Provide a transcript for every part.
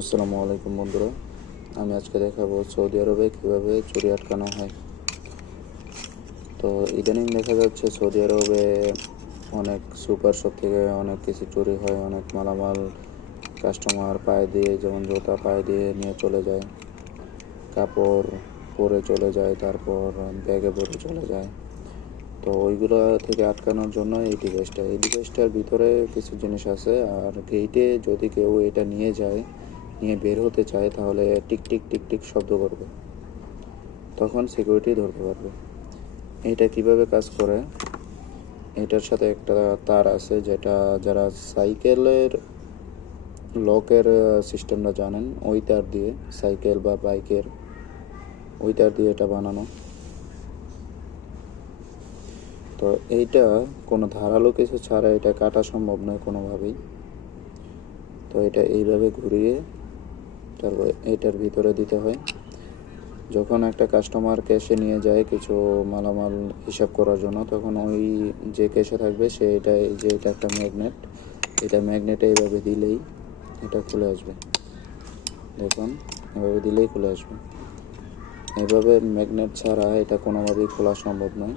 আসসালামু আলাইকুম বন্ধুরা, আমি আজকে দেখাবো সৌদি আরবে কীভাবে চুরি আটকানো হয়। তো ইদানিং দেখা যাচ্ছে সৌদি আরবে অনেক সুপার শপ থেকে অনেক কিছু চুরি হয়। অনেক মালামাল কাস্টমার পায়ে দিয়ে, যেমন জুতা পায়ে দিয়ে নিয়ে চলে যায়, কাপড় পরে চলে যায়, তারপর ব্যাগে ভরে চলে যায়। তো ওইগুলো থেকে আটকানোর জন্য এই ডিভাইসটার ভিতরে কিছু জিনিস আছে। আর গেটে যদি কেউ এটা নিয়ে বের হতে চায়, তাহলে টিক টিক টিক টিক শব্দ করবে, তখন সিকিউরিটি ধরতে পারবে। এটা কিভাবে কাজ করে, এটার সাথে একটা তার আছে, যেটা যারা সাইকেলের লকের সিস্টেমটা জানেন, ওই তার দিয়ে, সাইকেল বা বাইকের ওই তার দিয়ে এটা বানানো। তো এইটা কোনো ধারালো কিছু ছাড়া এটা কাটা সম্ভব নয় কোনোভাবেই। তো এটা এইভাবে ঘুরিয়ে তারপর এটার ভিতরে দিতে হয়। যখন একটা কাস্টমার ক্যাশে নিয়ে যায় কিছু মালামাল হিসাব করার জন্য, তখন ওই যে ক্যাশে থাকবে সে এটা একটা ম্যাগনেট, এটা ম্যাগনেটে এইভাবে দিলেই এটা খুলে আসবে। দেখুন, এভাবে দিলেই খুলে আসবে। এভাবে ম্যাগনেট ছাড়া এটা কোনোভাবেই খোলা সম্ভব নয়।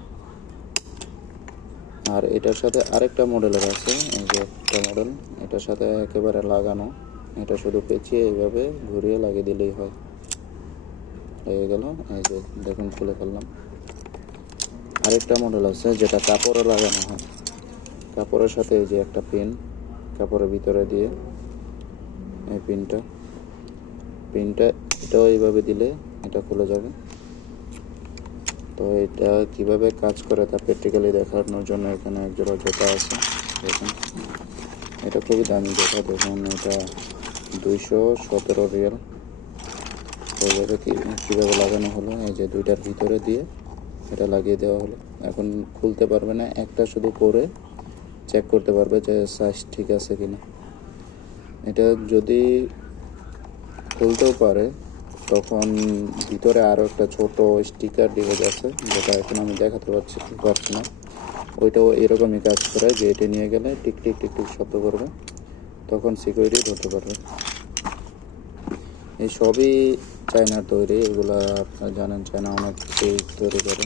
আর এটার সাথে আরেকটা মডেলের আছে, এই যে একটা মডেল, এটার সাথে একেবারে লাগানো। এটা শুধু পেঁচিয়ে এইভাবে ঘুরিয়ে লাগিয়ে দিলেই হয়, হয়ে গেল। এই যে দেখুন, খুলে ফেললাম। আরেকটা মডেল আছে যেটা কাপড়ে লাগানো হয়, কাপড়ের সাথে এই যে একটা পিন কাপড়ের ভিতরে দিয়ে, এই পিনটা এটাও এইভাবে দিলে এটা খুলে যাবে। তো এটা কিভাবে কাজ করে তা প্র্যাকটিক্যালি দেখানোর জন্য এখানে একজোড়া জুতা আছে। দেখুন, এটা খুবই দামি জুতা। দেখুন, এটা 217 রিয়াল। তো এইভাবে কীভাবে লাগানো হলো, এই যে দুইটার ভিতরে দিয়ে এটা লাগিয়ে দেওয়া হলো। এখন খুলতে পারবে না, একটা শুধু পরে চেক করতে পারবে যে সাইজ ঠিক আছে কিনা। এটা যদি খুলতেও পারে, তখন ভিতরে আরও একটা ছোট স্টিকার ডিভাইস আছে, যেটা এখন আমি দেখাতে পারছি না। ওইটাও এরকমই কাজ করে, গেটে নিয়ে গেলে টিক টিক টিক টিক শব্দ করবে, তখন সিকিউরিটি ধরতে পারবে। এই সবই চায়নার তৈরি, এগুলা আপনারা জানেন, চায়না অনেক কিছুই তৈরি করে।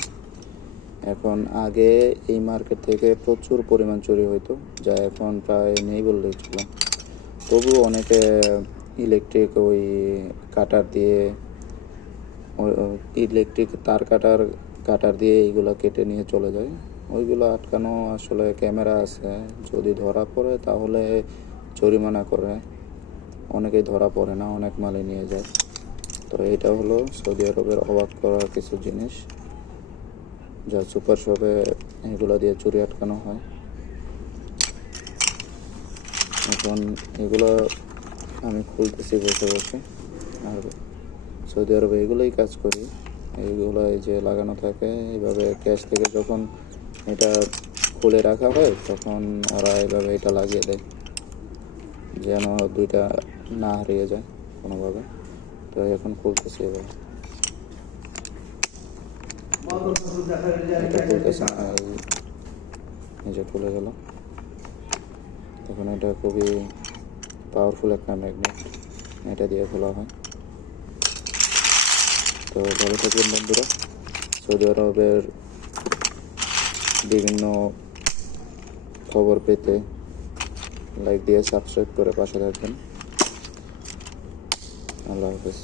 এখন আগে এই মার্কেট থেকে প্রচুর পরিমাণ চুরি হইতো, যা এখন প্রায় নেই বললেই চলে। তবুও অনেকে ইলেকট্রিক ওই কাটার দিয়ে, ইলেকট্রিক তার কাটার দিয়ে এইগুলো কেটে নিয়ে চলে যায়। ওইগুলো আটকানো আসলে ক্যামেরা আছে, যদি ধরা পড়ে তাহলে জরিমানা করে। অনেকেই ধরা পড়ে না, অনেক মালে নিয়ে যায়। তো এটা হলো সৌদি আরবের অবাক করা কিছু জিনিস, যা সুপার শপে এগুলো দিয়ে চুরি আটকানো হয়। এখন এগুলো আমি খুলতেছি বসে বসে। আর সৌদি আরবে এগুলোই কাজ করি। এইগুলো এই যে লাগানো থাকে এইভাবে, ক্যাশ থেকে যখন এটা খুলে রাখা হয়, তখন ওরা এইভাবে এটা লাগিয়ে দেয়, যেন দুইটা না হারিয়ে যায় কোনোভাবে। তো এখন খুলতেছি এবার, এটা খুলতেছে না, এই যে খুলে গেল। তখন এটা খুবই পাওয়ারফুল একটা ম্যাগনেট, এটা দিয়ে খোলা হয়। তো ভালো থাকবেন বন্ধুরা। সৌদি আরবের বিভিন্ন খবর পেতে লাইক দিয়ে সাবস্ক্রাইব করে পাশে থাকবেন। আল্লাহ হাফেজ।